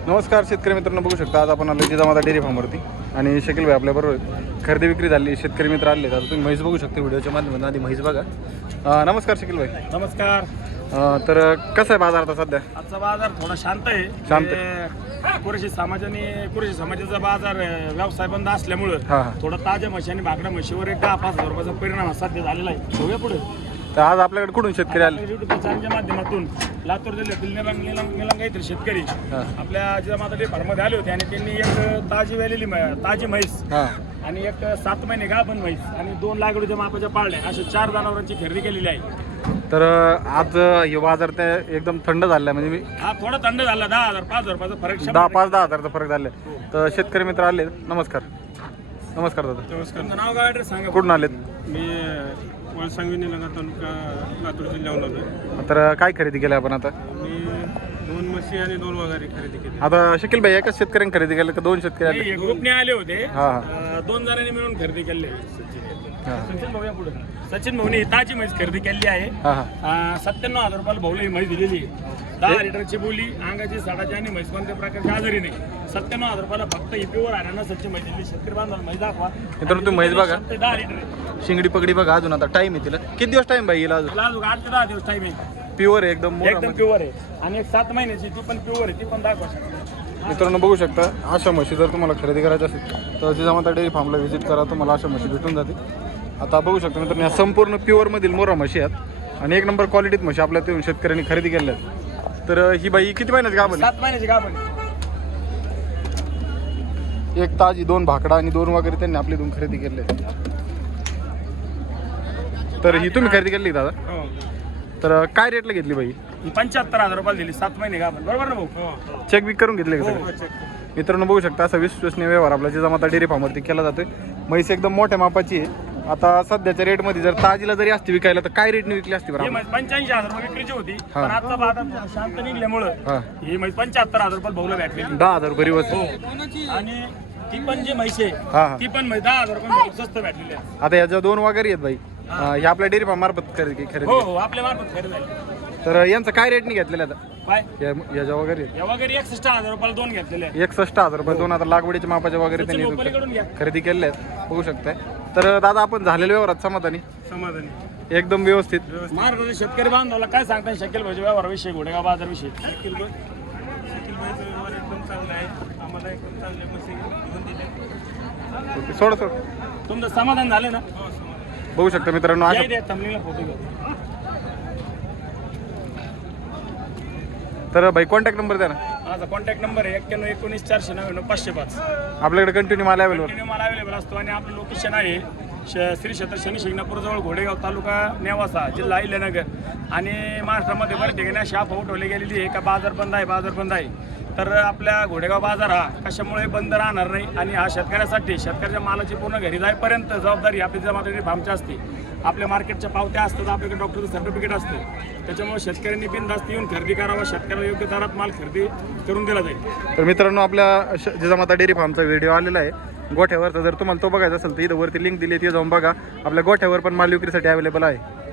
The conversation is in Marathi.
नमस्कार शेतकरी मित्रांनो, बघू शकता आज आपण आलो जिजामाता डेअरी फार्मवरती आणि शकील भाई आपल्याबरोबर आहेत. खरेदी विक्री झाली, शेतकरी मित्र आले. आता तुम्ही म्हैस बघू शकता व्हिडिओच्या माध्यमातून. आधी म्हैस बघा. नमस्कार शकील भाई. नमस्कार. तर कसा आहे बाजार आता सध्या? आजचा बाजार थोडा शांत आहे. कुरेशी समाजाचा बाजार व्यवसाय बंद असल्यामुळं थोडा ताज्या म्हशी आणि भाकऱ्या म्हशीवर एक 10-5 हजार रुपयाचा परिणाम सध्या झालेला आहे. बघूया पुढे. तर आज आपल्याकडे कुठून शेतकरी आले? युट्यूब चॅनलच्या माध्यमातून लातूर जिल्ह्यातील निलंगा येथील शेतकरी आपल्या जिजामाता डेअरी फार्ममध्ये आले होते आणि त्यांनी एक ताजी म्हैस आणि एक 7 महिने गाभण म्हैस आणि 2 लाकडाच्या मापाच्या पाळल्या अशा 4 जनावरांची खरेदी केलेली आहे. तर आज हे बाजार ते एकदम थंड झाला, म्हणजे मी थोडा थंड झाला. 10,000-5,000 रुपयाचा फरक, 10,000-10 हजारचा फरक झाला. तर शेतकरी मित्र आले. नमस्कार. नमस्कार दादा. नमस्कार. नाव गाव ॲड्रेस सांगा. कुठून आलेत? मी वळसांगवी निलंगा तालुका लातूर जिल्ह्याहून आलोय. तर काय खरेदी केली आपण आता? मी 2 म्हशी आणि 2 वगारी खरेदी केली. आता शकील भाई एकाच शेतकऱ्यांनी खरेदी केलं का 2 शेतकरी आले? ग्रुपने आले होते. 2 जणांनी मिळून खरेदी केली. सचिन भाऊने ताजी म्हैस खरेदी केली आहे. 97,000 रुपयाला भाऊला ही म्हैस दिलेली आहे. 10 लिटरची बोली, अंगाची 7.5 आणि म्हैस कोणत्या प्रकारची आजारी नाही. 97,000 रुपयाला फक्त ही प्युअर हरियाणा सच्ची म्हैस दिली. शेतकरी बांधवाला म्हैस दाखवा. मित्रांनो तुम्ही म्हैस बघा. 10 लिटर शिंगडी पगडी बघा. अजून आता टाइम आहे तिला. किती दिवस टाइम भाई? अजून 8 ते 10 दिवस टाइम आहे. प्युअर आहे एकदम प्युअर आहे. आणि एक 7 महिन्याची ती पण प्युअर आहे, ती पण दाखवा. मित्रांनो बघू शकता. अशा म्हशी जर तुम्हाला खरेदी करायची असेल तर जिजामाता डेअरी फार्मला व्हिजिट करा, तुम्हाला अशा म्हशी भेटून जाते. आता बघू शकता मित्रांनो, या संपूर्ण प्युअरमधील मोरा म्हशी आहेत आणि 1 नंबर क्वालिटीत म्हशी आपल्या ते शेतकऱ्यांनी खरेदी केल्या आहेत. तर ही बाई किती महिन्याची गाभण? 7 महिन्याची गाभण. एक ताजी, 2 भाकडा आणि 2 वगैरे त्यांनी आपली 2 खरेदी केले. तर ही तुम्ही खरेदी केली दादा? तर काय रेटला घेतली बाई? 75,000 रुपयाला दिली. 7 महिने गाभण. बरोबर ना भाऊ? चेक बिक करून घेतले का? मित्रांनो बघू शकता असा विश्वसनीय व्यवहार आपल्या जिजामाता डेअरी फार्मवरती केला जातोय. म्हैस एकदम मोठ्या मापाची आहे. आता सध्याच्या रेटमध्ये जर ताजीला जरी असती विकायला तर काय रेटने विकली असती बरं? 85,000 रुपये विक्रीची होती, पण आजचा बाजार शांत निघल्यामुळं ही म्हैस 75,000 रुपये भाऊला भेटली. 10,000 रुपये रिवर्स. आणि ती पण जी म्हैस आहे ती पण म्हैस 10,000 रुपये स्वस्त भेटलेली आहे. आता याच्या 2 वगैरे आहेत बाई. हे आपल्या डेअरी फार्म मार्फत खरेदी? हो, आपल्या मार्फत खरेदी झाली. तर यांचं काय रेटने घेतलेलं आता? काय याच्या वगैरे? या वगैरे 61,000 रुपयाला 2 घेतलेले आहेत. 61,000 रुपये 2. आता लागवडीच्या मापाच्या वगैरे त्यांनी खरेदी केलेल्या आहेत, बघू शकताय. तर दादा आपण झालेल्या व्यवहारात समाधानी? एकदम व्यवस्थित. महाराष्ट्रातील शेतकरी बांधवाला काय सांगता शकील भाई व्यवहाराविषयी, घोडेगाव बाजारविषयी? शकील भाईचा व्यवहार एकदम चांगला आहे. आम्हाला एकदम चांगले मशी घेऊन दिले. सोड. तुमचं समाधान झालं ना? बघू शकता मित्रांनो. फोटो घ्या. तर भाई कॉन्टॅक्ट नंबर द्या ना. माझा कॉन्टॅक्ट नंबर आहे 9119499505. आपल्याकडे कंटिन्यू माल अवेलेबल असतो आणि आपलं लोकेशन आहे श्री क्षेत्र शनी शिंगणापूरजवळ घोडेगाव, तालुका नेवासा, जिल्हा अहिल्यानगर. आणि महाराष्ट्रामध्ये बरेच ठिकाणी अशी अफवा उठवली गेलेली आहे का बाजार बंद आहे. तर आपल्या घोडेगाव बाजार हा कशामुळे बंद राहणार नाही आणि हा शेतकऱ्याच्या मालाची पूर्ण घरी जाईपर्यंत जबाबदारी आपली जिजामाता डेअरी फार्मची असते. आपल्या मार्केटच्या पावत्या असतात, आपल्याकडे डॉक्टरचं सर्टिफिकेट असतं. त्याच्यामुळे शेतकऱ्यांनी बिनधास्त येऊन खरेदी करावा. शेतकऱ्याला योग्य दरात माल खरेदी करून दिला जाईल. तर मित्रांनो आपल्या जिजामाता डेअरी फार्मचा व्हिडिओ आलेला आहे गोठ्यावरचा. जर तुम्हाला तो बघायचा असेल तर इथं वरती लिंक दिली आहे, ती जाऊन बघा. आपल्या गोठ्यावर पण माल विक्रीसाठी अवेलेबल आहे.